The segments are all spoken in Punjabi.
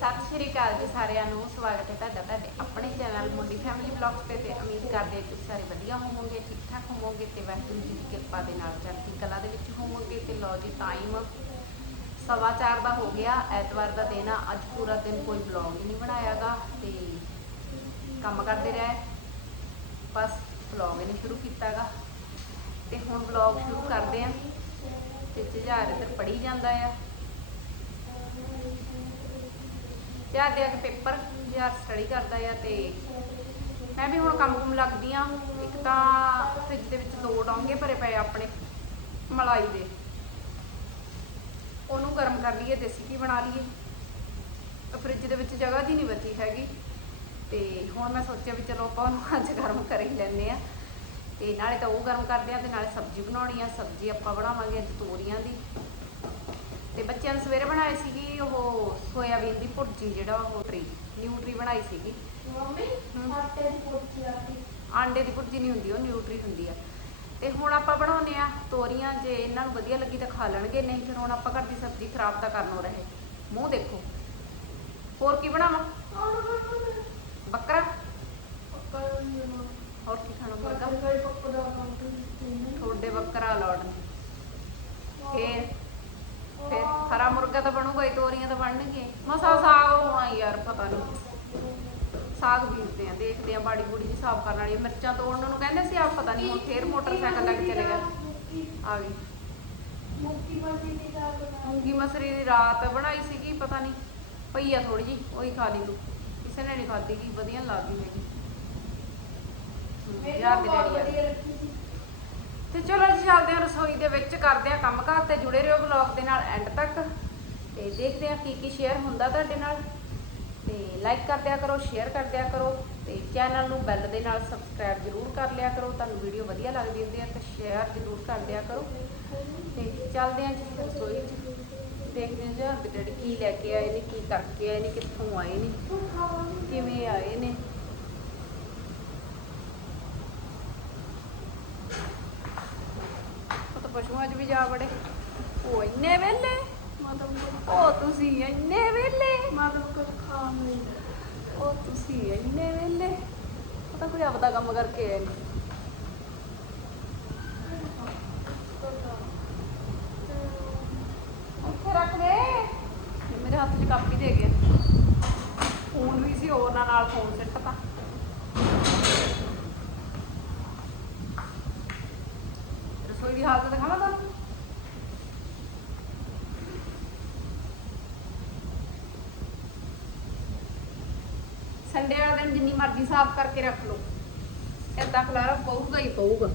ਸਤਿ ਸ਼੍ਰੀ ਅਕਾਲ ਜੀ ਸਾਰਿਆਂ ਨੂੰ, ਸਵਾਗਤ ਹੈ ਤੁਹਾਡਾ ਤੁਹਾਡੇ ਆਪਣੇ ਚੈਨਲ ਮੁੰਡੀ ਫੈਮਿਲੀ ਬਲੌਗਸ ਤੇ ਤੇ ਉਮੀਦ ਕਰਦੇ ਹਾਂ ਤੁਸੀਂ ਸਾਰੇ ਵਧੀਆ ਹੋਵੋਗੇ ਠੀਕ ਠਾਕ ਹੋਵੋਗੇ ਤੇ ਵਾਹਿਗੁਰੂ ਜੀ ਦੀ ਕਿਰਪਾ ਦੇ ਨਾਲ ਚੜ੍ਹਦੀ ਕਲਾ ਦੇ ਵਿੱਚ ਹੋਵੋਗੇ ਤੇ ਲੋ ਜੀ ਟਾਈਮ ਸਵਾ ਚਾਰ ਦਾ ਹੋ ਗਿਆ, ਐਤਵਾਰ ਦਾ ਦਿਨ ਆ, ਅੱਜ ਪੂਰਾ ਦਿਨ ਕੋਈ ਬਲੌਗ ਹੀ ਨਹੀਂ ਬਣਾਇਆਗਾ ਤੇ ਕੰਮ ਕਰਦੇ ਰਹੇ, ਬਸ ਬਲੌਗ ਹੀ ਨਹੀਂ ਸ਼ੁਰੂ ਕੀਤਾਗਾ। ਤੇ ਹੁਣ ਬਲੌਗ ਸ਼ੁਰੂ ਕਰਦੇ ਆਂ ਤੇ ਜੁਝਾਰ ਇੱਧਰ ਪੜੀ ਜਾਂਦਾ ਆ। ਯਾਰ ਦੇ ਆ ਕੇ ਪੇਪਰ ਯਾਰ ਸਟੱਡੀ ਕਰਦਾ ਆ ਤੇ ਮੈਂ ਵੀ ਹੁਣ ਕੰਮ ਕੁਮ ਲੱਗਦੀ ਆ। ਇੱਕ ਤਾਂ ਫ੍ਰਿਜ ਦੇ ਵਿੱਚ ਦੋ ਡੋਂਗੇ ਭਰੇ ਪਏ ਆਪਣੇ ਮਲਾਈ ਦੇ। ਉਹਨੂੰ ਗਰਮ ਕਰ ਲਈਏ, ਦੇਸੀ ਘੀ ਬਣਾ ਲਈਏ। ਫ੍ਰਿਜ ਦੇ ਵਿੱਚ ਜਗ੍ਹਾ ਦੀ ਨਹੀਂ ਬਚੀ ਹੈਗੀ। ਤੇ ਹੁਣ ਮੈਂ ਸੋਚਿਆ ਵੀ ਚਲੋ ਆਪਾਂ ਉਹਨੂੰ ਅੱਜ ਗਰਮ ਕਰ ਹੀ ਲੈਂਦੇ ਆ। ਤੇ ਨਾਲੇ ਤਾਂ ਉਹ ਗਰਮ ਕਰਦੇ ਆ ਤੇ ਨਾਲੇ ਸਬਜ਼ੀ ਬਣਾਉਣੀ ਆ। ਸਬਜ਼ੀ ਆਪਾਂ ਬਣਾਵਾਂਗੇ ਅੱਜ ਤੋਰੀਆਂ ਦੀ। ਤੇ ਬੱਚਿਆਂ ਨੇ ਸਵੇਰੇ ਬਣਾਈ ਸੀਗੀ ਉਹ ਸੋਇਆਬੀਨ ਦੀ ਭੁਰਜੀ ਜਿਹੜਾ ਉਹ ਟਰੀ ਨਿਊਟਰੀ ਬਣਾਈ ਸੀਗੀ। ਮੰਮੀ। ਆਟੇ ਦੀ ਆਂਡੇ ਦੀ ਭੁਰਜੀ ਨਹੀਂ ਹੁੰਦੀ ਉਹ ਨਿਊਟਰੀ ਹੁੰਦੀ ਆ। ਤੇ ਹੁਣ ਆਪਾਂ ਬਣਾਉਨੇ ਆ ਤੋਰੀਆਂ ਜੇ ਇਹਨਾਂ ਨੂੰ ਵਧੀਆ ਲੱਗੀ ਤਾਂ ਖਾ ਲੈਣਗੇ ਨਹੀਂ ਫਿਰ ਹੁਣ ਆਪਾਂ ਘਰ ਦੀ ਸਬਜ਼ੀ ਖਰਾਬ ਤਾਂ ਕਰਨੋਂ ਰਹੇ। ਮੂੰਹ ਦੇਖੋ। ਹੋਰ ਕੀ ਬਣਾਵਾਂ? ਬੱਕਰਾ। ਹੋਰ ਕੀ ਖਾਣਾ ਮੁਰਗਾ ਤੁਹਾਡੇ ਬੱਕਰਾ ਲੋੜ ਫੇਰ? ਫਿਰ ਹਰਾ ਮੁਰਗਾ ਤਾਂ ਬਣੂਗਾ ਹੀ ਤੋਰੀਆਂ ਤਾਂ ਬਣਨਗੀਆਂ ਹੀ। ਮਸਾ ਸਾਗ ਹੋਣਾ ਯਾਰ ਪਤਾ ਨਹੀਂ ਸਾਗ ਬੀਜਦੇ ਆ ਦੇਖਦੇ ਆ ਬਾੜੀ ਬੂੜੀ ਜੀ ਸਾਫ਼ ਕਰਨ ਵਾਲੀ। ਮਿਰਚਾਂ ਤੋੜਨ ਨੂੰ ਕਹਿੰਦੇ ਸੀ ਆਪ ਪਤਾ ਨਹੀਂ ਹੁਣ ਫੇਰ ਮੋਟਰਸਾਈਕਲ ਲੈ ਚਲੇ ਗਏ। ਆ ਗਈ। ਮੁੱਕੀ ਮੱਕੀ ਦੀ ਦਾਲ ਬਣਾ ਮੂੰਗੀ ਮਸਰੀ ਦੀ ਰਾਤ ਬਣਾਈ ਸੀਗੀ ਪਤਾ ਨਹੀਂ ਪਈ ਆ ਥੋੜੀ ਜੀ ਉਹੀ ਖਾ ਲਈ ਤੂੰ। ਕਿਸੇ ਨੇ ਨਹੀਂ ਖਾਧੀ ਗੀ ਵਧੀਆ ਨੀ ਲੱਗਦੀ ਹੈਗੀ। ਹਮ, ਯਾਰ ਦੇ ਬਹੁਤ ਡੈਡੀ ਆ। ਵਧੀਆ ਰੱਖੀ ਸੀ ਤੇ ਚਲੋ ਜੀ, ਚੱਲਦੇ ਹਾਂ ਰਸੋਈ ਦੇ ਵਿੱਚ, ਕਰਦੇ ਹਾਂ ਕੰਮ ਕਾਰ ਤੇ ਜੁੜੇ ਰਹੋ ਵਲੌਗ ਦੇ ਨਾਲ ਐਂਡ ਤੱਕ। ਤੇ ਦੇਖਦੇ ਹਾਂ ਕੀ ਕੀ ਸ਼ੇਅਰ ਹੁੰਦਾ ਤੁਹਾਡੇ ਨਾਲ। ਤੇ ਲਾਈਕ ਕਰ ਦਿਆ ਕਰੋ ਸ਼ੇਅਰ ਕਰ ਦਿਆ ਕਰੋ। ਤੇ ਚੈਨਲ ਨੂੰ ਬੈਲ ਦੇ ਨਾਲ ਸਬਸਕ੍ਰਾਈਬ ਜ਼ਰੂਰ ਕਰ ਲਿਆ ਕਰੋ। ਤੁਹਾਨੂੰ ਵੀਡੀਓ ਵਧੀਆ ਲੱਗਦੀ ਹੁੰਦੀ ਹੈ ਤਾਂ ਸ਼ੇਅਰ ਜ਼ਰੂਰ ਕਰ ਦਿਆ ਕਰੋ। ਤੇ ਚੱਲਦੇ ਹਾਂ ਜੀ ਰਸੋਈ 'ਚ। ਦੇਖਦੇ ਹਾਂ ਜੀ ਹੱਥ ਡੈਡੀ ਕੀ ਲੈ ਕੇ ਆਏ ਨੇ, ਕੀ ਕਰਕੇ ਆਏ ਨੇ, ਕਿੱਥੋਂ ਆਏ ਨੇ, ਕਿਵੇਂ ਆਏ ਨੇ। ਤਾਂ 'ਚ ਵੀ ਜਾ ਵੜੇ। ਉਹ ਇੰਨੇ ਵੇਲੇ ਮਤਲਬ ਉਹ ਤੁਸੀਂ ਇੰਨੇ ਵੇਲੇ ਮਤਲਬ ਕੁਝ ਖਾਣ ਨਹੀਂ ਉਹ ਤੁਸੀਂ ਇੰਨੇ ਵੇਲੇ ਉਹ ਤਾਂ ਕੋਈ ਆਪਦਾ ਕੰਮ ਕਰਕੇ ਆਏ ਨੇ। ਉੱਥੇ ਰੱਖ ਦੇ। ਇਹ ਮੇਰੇ ਹੱਥ 'ਚ ਕਾਪੀ ਦੇ ਗਿਆ ਫੋਨ ਵੀ ਸੀ ਹੋਰ ਨਾਲ ਨਾਲ ਫੋਨ ਸਿੱਟਤਾ ਰਸੋਈ ਦੀ ਹਾਲਤ ਦਿਖਾਵਾਂ ਤੁਹਾਨੂੰ ਸੰਡੇ ਵਾਲੇ ਦਿਨ ਜਿੰਨੀ ਮਰਜ਼ੀ ਸਾਫ਼ ਕਰਕੇ ਰੱਖ ਲਓ। ਏਦਾਂ ਖਲਾਰਾ ਪਊਗਾ ਹੀ ਪਊਗਾ।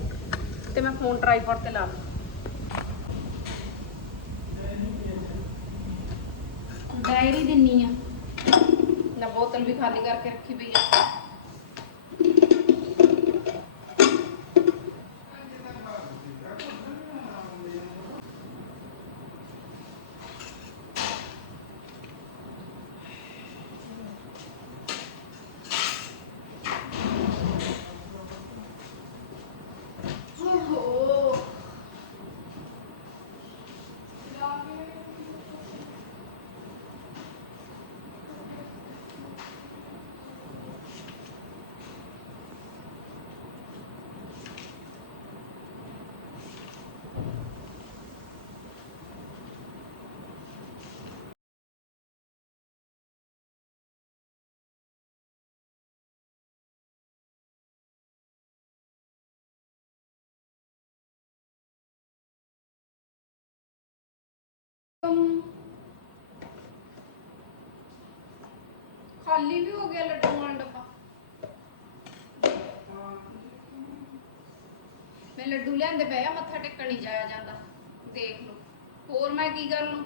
ਤੇ ਮੈਂ ਫੋਨ ਟਰਾਈਪੋਡ ਤੇ ਲਾ ਲਵਾਂ ਡਾਇਰੀ ਦਿੰਨੀ ਆ। ਨਾ ਬੋਤਲ ਵੀ ਖਾਲੀ ਕਰਕੇ ਰੱਖੀ ਪਈ ਆ। ਖਾਲੀ ਵੀ ਹੋ ਗਿਆ ਲੱਡੂ ਵਾਲਾ ਡੱਬਾ ਮੈਂ ਲੱਡੂ ਲਿਆਂਦੇ ਪਏ ਆ, ਮੱਥਾ ਟੇਕਣ ਨਹੀਂ ਜਾਇਆ ਜਾਂਦਾ। ਦੇਖ ਲਓ, ਹੋਰ ਮੈਂ ਕੀ ਕਰ ਲੂੰ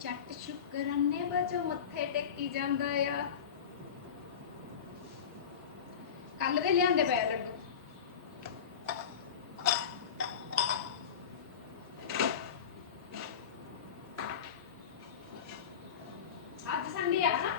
ਚੱਟ ਸ਼ੁਕਰਾਨੇ ਵਜੋਂ ਮੱਥੇ ਟੇਕੀ ਜਾਂਦਾ ਆ। ਕੱਲ ਦੇ ਲਿਆਂਦੇ ਪਏ ਆ ਲੱਡੂ ਅੱਜ ਸੰਡੇ ਆ ਨਾ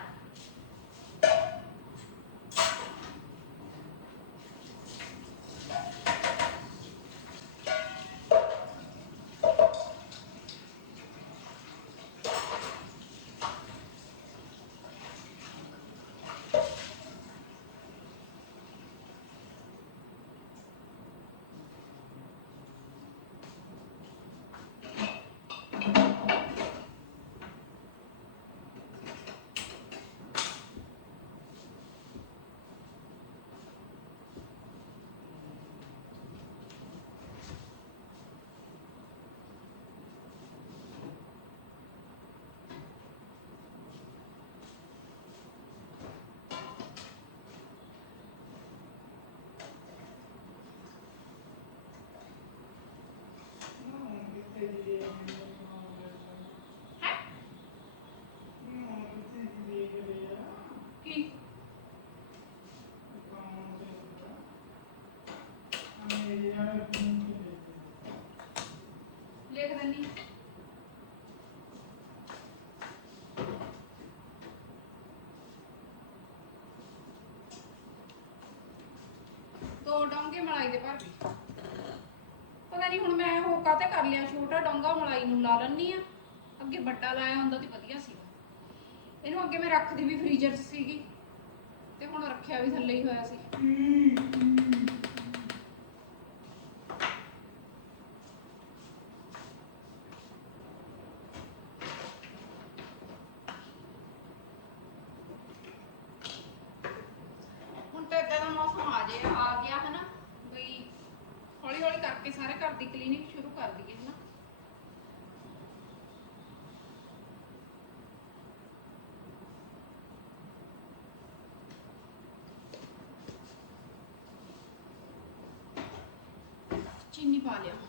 ਮਲਾਈ ਦੇ ਭਰ ਗਈ ਪਤਾ ਨਹੀਂ ਹੁਣ ਮੈਂ ਹੋਕਾ ਤੇ ਕਰ ਲਿਆ, ਛੋਟਾ ਡੋਂਗਾ ਮਲਾਈ ਨੂੰ ਲਾ ਲੈਣੀ ਆ ਅੱਗੇ ਵੱਡਾ ਲਾਇਆ ਹੁੰਦਾ ਤੇ ਵਧੀਆ ਸੀ। ਇਹਨੂੰ ਅੱਗੇ ਮੈਂ ਰੱਖਦੀ ਵੀ ਫ੍ਰੀਜ਼ਰ 'ਚ ਸੀਗੀ। ਤੇ ਹੁਣ ਰੱਖਿਆ ਵੀ ਥੱਲੇ ਹੀ ਹੋਇਆ ਸੀ। Itália.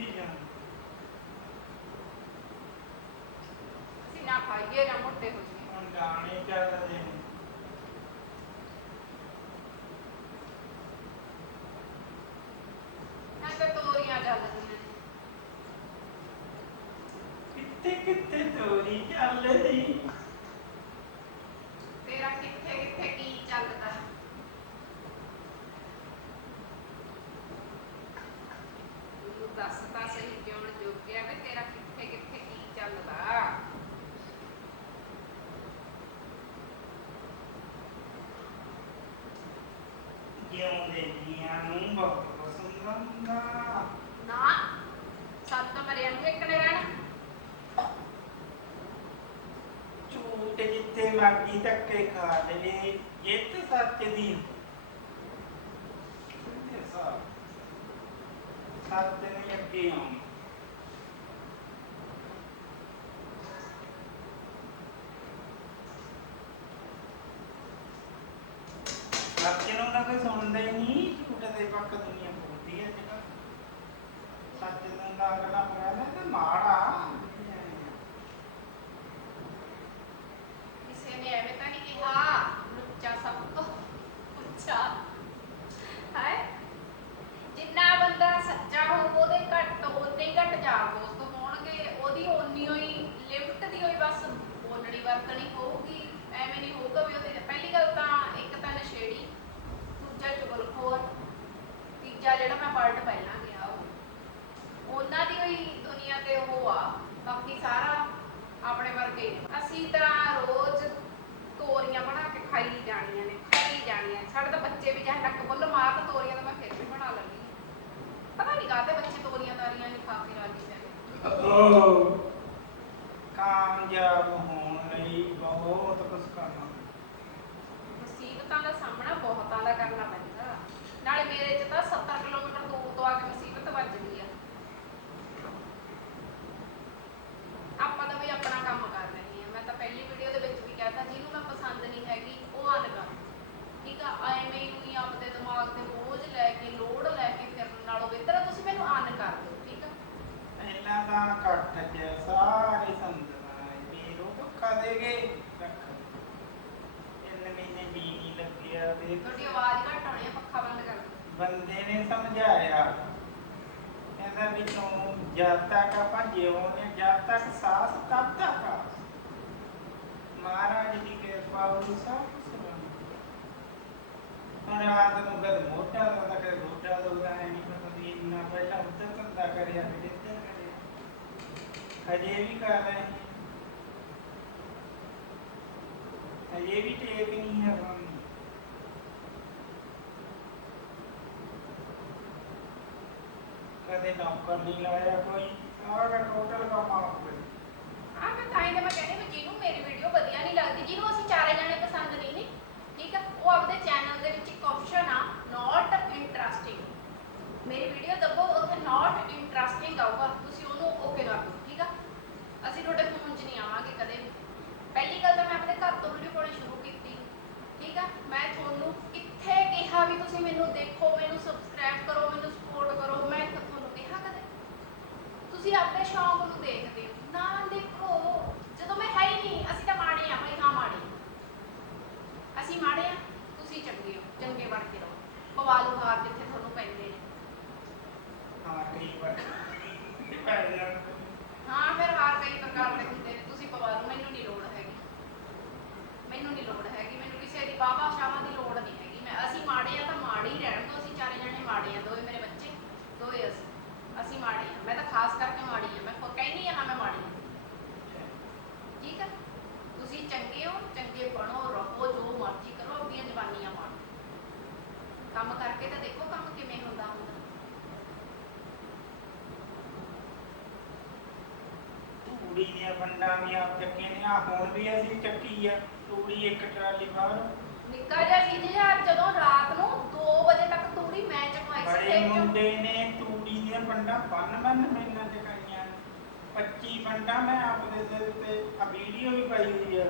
ਮੋਟੇ ਹੋ ਜਾਈਏ ਹੁਣ ਗਾਣੇ ਚੱਲਦੇ ਨੇ ਮੈਂ ਤਾਂ ਤੋਰੀਆਂ ਚੱਲਦੀਆਂ ਨੇ। ਕਿੱਥੇ ਕਿੱਥੇ ਤੋਰੀ ਚੱਲਦੀ ਤੇਰਾ ਕਿੱਥੇ ਕਿੱਥੇ ਕੀ ਚੱਲਦਾ? ਤੂੰ ਦੱਸ ਤਾਂ ਸਹੀ ਕਿਉਂ ਜੋਗਿਆ ਵੀ ਤੇਰਾ ਕਿੱਥੇ ਕਿੱਥੇ ਕੀ ਚੱਲਦਾ ਦਿਖਾ ਦੇਵੇ ਜਿੱਤ ਸੱਚ ਦੀ ਸਿੱਧੇ ਸਾਹ ਸੱਚ ਨੇ ਅੱਗੇ ਆਉਣੀ ਸੱਚ ਨੂੰ ਤਾਂ ਕੋਈ ਸੁਣਦਾ ਹੀ ਨਹੀਂ ਝੂਠ ਦੇ ਪੱਕ ਦੁਨੀਆ ਬੋਲਦੀ ਹੈ ਜਿਹੜਾ ਸੱਚ ਨੂੰ ਨਾ ਗੱਲਾਂ ਕਰਾਣਾ ਤੇ ਮਾੜਾ ਕਿਸੇ ਨੇ ਐਵੇਂ ਤਾਂ ਨਹੀਂ ਕਿਹਾ ਲੁੱਚਾ ਸਭ ਤੋਂ ਉੱਚਾ ਹੈ ਜਿੰਨਾ ਬੰਦਾ ਸੱਚਾ ਹੋ ਉਹਦੇ ਘੱਟ ਉਹਦੇ ਹੀ ਘੱਟ ਯਾਰ ਦੋਸਤ ਹੋਣਗੇ, ਉਹਦੀ ਓਨੀ ਹੋਈ ਲਿਮਟ ਦੀ ਹੋਈ ਬਸ ਬੋਲਣੀ ਵਰਤਣੀ ਹੋਊਗੀ ਐਵੇਂ ਨਹੀਂ ਹੋਊਗਾ ਵੀ ਉਹਦੇ ਪਹਿਲੀ ਗੱਲ ਤਾਂ ਇੱਕ ਤਾਂ ਨਸ਼ੇੜੀ, ਦੂਜਾ ਚੁਗਲਖੋਰ ਤੀਜਾ ਜਿਹੜਾ ਮੈਂ ਵਰਡ ਪਹਿਲਾਂ ਗਿਆ ਉਹ। ਉਹਨਾਂ ਦੀ ਹੋਈ ਦੁਨੀਆ ਤੇ ਉਹ ਆ, ਬਾਕੀ ਸਾਰਾ ਆਪਣੇ ਵਰਗੇ ਅਸੀਂ ਤਾਂ ਰੋਜ਼ ਤੋਰੀਆਂ ਬਣਾ ਕੇ ਖਾਈ ਜਾਣੀਆਂ ਨੇ, ਖਾਈ ਜਾਣੀਆਂ। ਸਾਡੇ ਤਾਂ ਬੱਚੇ ਵੀ ਚਾਹੇ ਨੱਕ ਬੁੱਲ ਮਾਰ ਤੋਰੀਆਂ ਤਾਂ ਮੈਂ ਫਿਰ ਵੀ ਬਣਾ ਲੈਂਦੀ ਪਤਾ ਨਹੀਂ ਕਾਹਦੇ ਬੱਚੇ ਤੋਰੀਆਂ ਤਾਰੀਆਂ ਨਹੀਂ ਖਾ ਕੇ ਰਾਜੀ। ਨੇ ਕਾਮਯਾਬ ਹੋਣ ਲਈ ਬਹੁਤ ਕੁਝ ਕਰਨਾ ਮੁਸੀਬਤਾਂ ਦਾ ਸਾਹਮਣਾ ਬਹੁਤਾਂ ਦਾ ਕਰਨਾ ਪੈਂਦਾ ਨਾਲੇ ਮੇਰੇ ਚ ਤਾਂ 70 ਕਿਲੋਮੀਟਰ ਦੂਰ ਤੋਂ ਆ ਕੇ ਮੁਸੀਬਤ ਵੱਜਦੀ ਆ ਆਪਾਂ ਤਾਂ ਵੀ ਆਪਣਾ ਕੰਮ ਕਰ ਰਹੇ ਹਾਂ ਮੈਂ ਤਾਂ ਪਹਿਲੀ ਵੀਡੀਓ ਦੇ ਵਿੱਚ ਵੀ ਕਹਿਤਾ ਜਿਹਨੂੰ ਮੈਂ ਪਸੰਦ ਨਹੀਂ ਹੈਗੀ ਉਹ ਅਨ ਕਰ ਠੀਕ ਆ ਐਵੇਂ ਹੀ ਨਹੀਂ ਆਪਦੇ ਦਿਮਾਗ ਤੇ ਬੋਝ ਲੈ ਕੇ ਲੋਡ ਲੈ ਕੇ ਫਿਰਨ ਨਾਲੋਂ ਬਿਹਤਰ ਆ ਤੁਸੀਂ ਮੈਨੂੰ ਅਨ ਕਰ ਦਿਓ ਠੀਕ ਆ ਪਹਿਲਾਂ ਤਾਂ ਘੱਟ ਚ ਸਾਰੇ ਸੰਦਨਾ ਤਿੰਨ ਮਹੀਨੇ ਵੀ ਨਹੀਂ ਲੱਗਿਆ ਤੇ ਤੁਹਾਡੀ ਆਵਾਜ਼ ਘੱਟ ਆਉਣੀ ਆ ਪੱਖਾ ਬੰਦ ਕਰ ਦਿਓ ਬੰਦੇ ਨੇ ਸਮਝਾਇਆ। ਕਹਿੰਦਾ ਵੀ ਤੂੰ ਜਦ ਤੱਕ ਆਪਾਂ ਜਿਉਣੇ ਜਦ ਤੱਕ ਸਾਸ ਤਬ ਤੱਕ ਆ। ਮਹਾਰਾਜ ਦੀ ਕਿਰਪਾ ਉਹ ਸਭ ਕੁਛ ਬਣਦਾ। ਹੁਣ ਰਾਤ ਨੂੰ ਕਦ ਮੋਟਾ ਦਾ ਕਦ ਗੋਡਾ ਦੁਖਦਾ ਹੈ ਨਹੀਂ ਪਤਾ ਵੀ ਇੰਨਾ ਪਹਿਲਾਂ ਉੱਧਰ ਧੰਦਾ ਕਰਿਆ ਫਿਰ ਇੱਧਰ ਕਰਿਆ। ਹਜੇ ਵੀ ਕਰ ਰਹੇ ਹਾਂ। ਵੀ ਟੇਕ ਨਹੀਂ ਹੈ ਕਦੇ ਨੌਕਰ ਨਹੀਂ ਲਾਇਆ ਕੋਈ। ਸਾਰਾ ਟੋਟਲ ਕੰਮ ਆਪ ਕਰੇ ਹਾਂ, ਮੈਂ ਤਾਂ ਹੀ ਤਾਂ ਮੈਂ ਕਹਿੰਦੀ ਵੀ ਜਿਹਨੂੰ ਮੇਰੀ ਵੀਡੀਓ ਵਧੀਆ ਨਹੀਂ ਲੱਗਦੀ, ਜਿਹਨੂੰ ਅਸੀਂ ਚਾਰੇ ਜਾਣੇ ਪਸੰਦ ਨਹੀਂ ਨੇ ਠੀਕ ਆ, ਉਹ ਆਪਦੇ ਚੈਨਲ ਦੇ ਵਿੱਚ ਇੱਕ ਆਪਸ਼ਨ ਆ ਨਾਟ ਇੰਟਰਸਟਿੰਗ ਮੇਰੀ ਵੀਡੀਓ ਦੱਬੋ, ਉੱਥੇ ਨਾਟ ਇੰਟਰਸਟਿੰਗ ਆਊਗਾ ਤੁਸੀਂ ਉਹਨੂੰ ਓਕੇ ਕਰ ਦਿਓ ਠੀਕ ਆ ਅਸੀਂ ਤੁਹਾਡੇ ਫੋਨ 'ਚ ਨਹੀਂ ਆਵਾਂਗੇ ਕਦੇ ਵੀ ਪਹਿਲੀ ਗੱਲ ਤਾਂ ਮੈਂ ਆਪਣੇ ਘਰ ਤੋਂ ਵੀਡੀਓ ਪਾਉਣੀ ਸ਼ੁਰੂ ਕੀਤੀ ਠੀਕ ਆ ਮੈਂ ਤੁਹਾਨੂੰ ਕਿੱਥੇ ਕਿਹਾ ਵੀ ਤੁਸੀਂ ਮੈਨੂੰ ਦੇਖੋ ਮੈਨੂੰ ਸਬਸਕ੍ਰਾਈਬ ਕਰੋ ਮੈਨੂੰ ਸਪੋਰਟ ਕਰੋ ਮੈਂ ਤਾਂ ਤੁਹਾਨੂੰ ਕਿਹਾ ਕਦੇ ਤੁਸੀਂ ਆਪਣੇ ਸ਼ੌਂਕ ਨੂੰ ਦੇਖਦੇ ਹੋ ਨਾ ਦੇਖੋ ਜਦੋਂ ਮੈਂ ਹੈ ਹੀ ਨਹੀਂ ਅਸੀਂ ਤਾਂ ਮਾੜੇ ਆ ਭਾਈ ਹਾਂ ਮਾੜੇ ਆ। ਅਸੀਂ ਮਾੜੇ ਆ ਤੁਸੀਂ ਚੰਗੇ ਹੋ ਚੰਗੇ ਬਣ ਕੇ ਰਹੋ ਪਵਾ ਲਓ ਹਾਰ ਜਿੱਥੇ ਤੁਹਾਨੂੰ ਪੈਂਦੇ ਨੇ ਹਾਂ ਕਈ ਵਾਰ ਪੈ ਜਾਂਦਾ ਹਾਂ ਫਿਰ ਹਾਰ ਕਈ ਪ੍ਰਕਾਰ ਦੇ ਹੁੰਦੇ ਨੇ ਤੁਸੀਂ ਪਵਾ ਲਓ ਮੈਨੂੰ ਨਹੀਂ ਲੋੜ ਹੈਗੀ ਮੈਨੂੰ ਨਹੀਂ ਲੋੜ ਹੈਗੀ ਮੈਨੂੰ ਕਿਸੇ ਦੀ ਬਾਬਾ ਸ਼ਾਮਾਂ ਦੀ ਲੋੜ ਨਹੀਂ ਹੈਗੀ। ਮੈਂ ਅਸੀਂ ਮਾੜੇ ਆ ਤਾਂ ਮਾੜੇ ਹੀ ਰਹਿਣ ਦੋ ਅਸੀਂ ਚਾਰੇ ਜਣੇ ਮਾੜੇ ਆ, ਦੋਏ ਮੇਰੇ ਬੱਚੇ, ਦੋਏ ਅਸੀਂ। ਅਸੀਂ ਮਾੜੇ ਆ। ਮੈਂ ਤਾਂ ਖਾਸ ਕਰਕੇ ਮਾੜੀ ਆ। ਮੈਂ ਖੁਦ ਕਹਿੰਦੀ ਆ ਮੈਂ ਮਾੜੀ ਆ। ਠੀਕ ਆ? ਤੁਸੀਂ ਚੰਗੇ ਹੋ, ਚੰਗੇ ਬਣੋ, ਰਹੋ, ਜੋ ਮਰਜ਼ੀ ਕਰੋ, ਆਪਣੀਆਂ ਜਵਾਨੀਆਂ ਮਾਣੋ ਕੰਮ ਕਰਕੇ ਤਾਂ ਦੇਖੋ ਕੰਮ ਕਿਵੇਂ ਹੁੰਦਾ ਹੁੰਦਾ। ਤੂੜੀ ਦੀਆਂ ਫੰਡਾਂ ਵੀ ਆਪ ਚੱਕੀਆਂ ਨੇ ਆ ਹੁਣ ਵੀ ਅਸੀਂ ਚੱਕੀ ਆ। ਤੂੜੀ ਇੱਕ ਟਰਾਲੀ ਬਾਹਰ। ਨਿੱਕਾ ਜਿਹਾ ਯਾਰ ਜਦੋਂ ਰਾਤ ਨੂੰ 2 ਵਜੇ ਤੱਕ ਤੂੜੀ ਮੈਂ ਚਕਵਾਈ ਸੀ ਬੜੇ ਖੇਤ ਚੋਂ। ਮੁੰਡੇ ਨੇ ਤੂੜੀ ਦੀਆਂ ਫੰਡਾਂ ਬੰਨ ਬੰਨ ਮੈਨਾਂ ਚਕਾਈਆਂ 25 ਫੰਡਾਂ ਮੈਂ ਆਪਣੇ ਦਿਲ ਤੇ ਆ ਵੀਡੀਓ ਵੀ ਪਾਈ ਹੋਈ ਆ।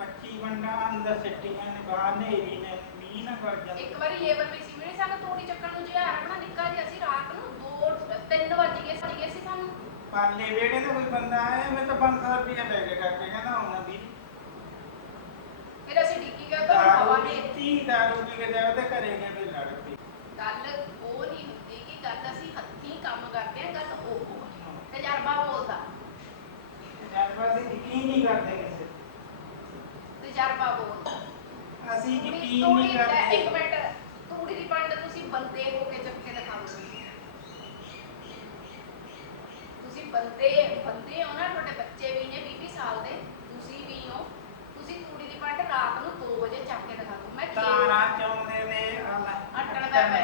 25 ਫੰਡਾਂ ਅੰਦਰ ਸਿੱਟੀਆਂ ਨੇ ਬਾਹਰ ਨੇਰੀ ਨੇ ਮੀਂਹ ਨਾ ਕਰ ਜਾਂਦਾ ਇੱਕ ਵਾਰੀ ਲੇਬਰ ਵੀ ਸੀ ਮੇਰੇ ਸਾਨੂੰ ਤੂੜੀ ਚੱਕਣ ਨੂੰ ਜਿਹਾ ਆਪਣਾ ਨਿੱਕਾ ਜਿਹਾ ਸੀ ਰਾਤ ਨੂੰ 2 3 ਵਜ ਗਏ ਸੀ ਗਏ ਸੀ ਸਾਨੂੰ। ਪਾਲੇ ਵੇੜੇ ਤੇ ਕੋਈ ਬੰਦਾ ਆਇਆ ਮੈਂ ਤਾਂ 500 ਰੁਪਏ ਲੈ ਕੇ ਕਰਕੇ ਕਹਿੰਦਾ ਹੁਣ ਵੀ ਫਿਰ ਅਸੀਂ ਡਿੱਗੀ ਗਏ ਤਾਂ ਦਾਰੂ ਹਵਾ ਨੇ ਪੀਤੀ ਦਾਰੂ ਪੀ ਕੇ ਜਾਵੇ ਤੇ ਘਰੇ ਗਏ ਤੇ ਲੜ ਪਈ ਗੱਲ ਉਹ ਨਹੀਂ ਹੁੰਦੀ ਕਿ ਗੱਲ ਅਸੀਂ ਹੱਥੀਂ ਕੰਮ ਕਰਦੇ ਆ ਗੱਲ ਉਹ ਆ। ਤਜਰਬਾ ਬੋਲਦਾ ਜਨਵਾ ਦੇ ਯਕੀਨ ਨਹੀਂ ਕਰਦੇ ਕਿਸੇ ਤਜਰਬਾ ਬੋਲਦਾ ਅਸੀਂ ਤੂੜੀ- ਯਕੀਨ ਤੂੜੀ ਨਹੀਂ ਲੈ, ਕਰਦੇ। ਇੱਕ ਮਿੰਟ। ਤੂੜੀ ਦੀ ਪੰਡ ਤੁਸੀਂ ਬੰਦੇ ਹੋ ਕੇ ਚੱਕ ਕੇ ਦਿਖਾਓ ਤੁਸੀਂ ਬੰਦੇ ਬੰਦੇ ਹੋ ਨਾ ਤੁਹਾਡੇ ਬੱਚੇ ਵੀ ਨੇ 20 ਸਾਲ ਦੇ। ਤੁਸੀਂ ਵੀ ਹੋ। ਤੁਸੀਂ ਤੂੜੀ ਦੀ ਪੰਡ ਰਾਤ ਨੂੰ 2 ਵਜੇ ਚੱਕ ਕੇ ਦਿਖਾ ਦਿਓ। ਮੈਂ ਖੇਤ ਤਾਰਾਂ ਚਾਉਂਦੇ ਨੇ? ਅੱਟਣ ਦਾ ਪੈ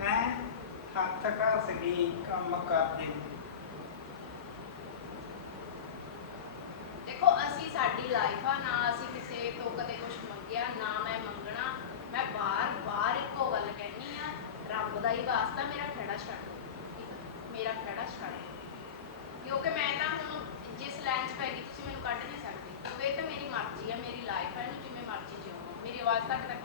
ਹੈ? ਹੱਥ ਘਸ ਗਈ ਕੰਮ ਕਰਦੇ। ਦੇਖੋ ਅਸੀਂ ਸਾਡੀ ਲਾਈਫ ਆ ਨਾ ਅਸੀਂ ਕਿਸੇ ਤੋਂ ਕਦੇ ਕੁਝ ਮੰਗਿਆ ਨਾ ਮੈਂ ਮੰਗਣਾ। ਮੈਂ ਬਾਰ-ਬਾਰ ਇੱਕੋ ਗੱਲ ਕਹਿਣੀ ਆ ਰੱਬ ਦਾ ਹੀ ਵਾਸਤਾ ਮੇਰਾ ਖੜਾ ਛੱਡ ਦਿਓ, ਠੀਕ ਆ? ਮੇਰਾ ਖੜਾ ਛੱਡ ਦਿਓ। ਕਿਉਂਕਿ ਮੈਂ ਤਾਂ ਹੁਣ ਜਿਸ ਲਾਈਨ 'ਚ ਪੈ ਗਈ ਤੁਸੀਂ ਮੈਨੂੰ ਕੱਢ ਨਹੀਂ ਸਕਦੇ ਕਿਉਂਕਿ ਇਹ ਤਾਂ